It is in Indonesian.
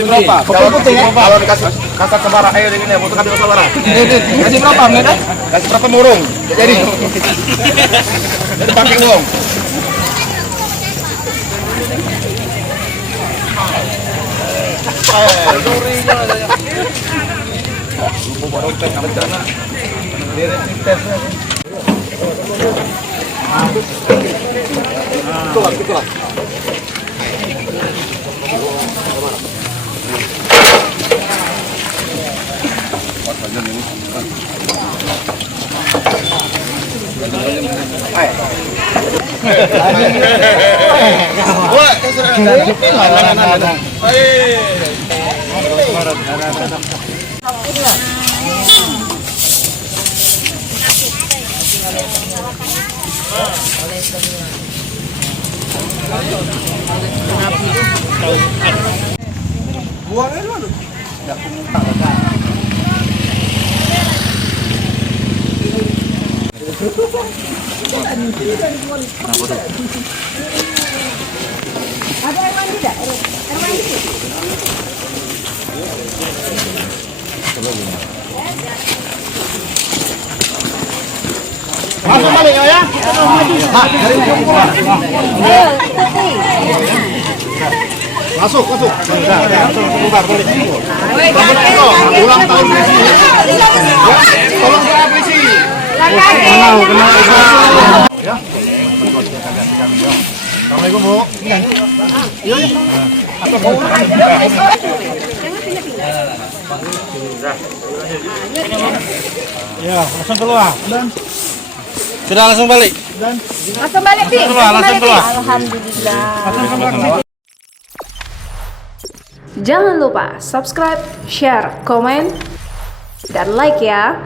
Kasih berapa? Kalau dikasih kasar sabara, ayo ini butuh kasih sabara. Kasih berapa, Neda? Kasih berapa murung? Jadi packing dong. Buangnya dulu. Ada air mandi tidak? Air mandi. Masuk balik ya. Masuk. Bentar, balik. Ulang tahun polisi. Tolong saya polisi. Ya. Assalamualaikum, Bu. Ya, langsung keluar. Sudah langsung balik. Langsung balik, Pi. Langsung keluar. Alhamdulillah. Jangan lupa subscribe, share, komen, dan like ya.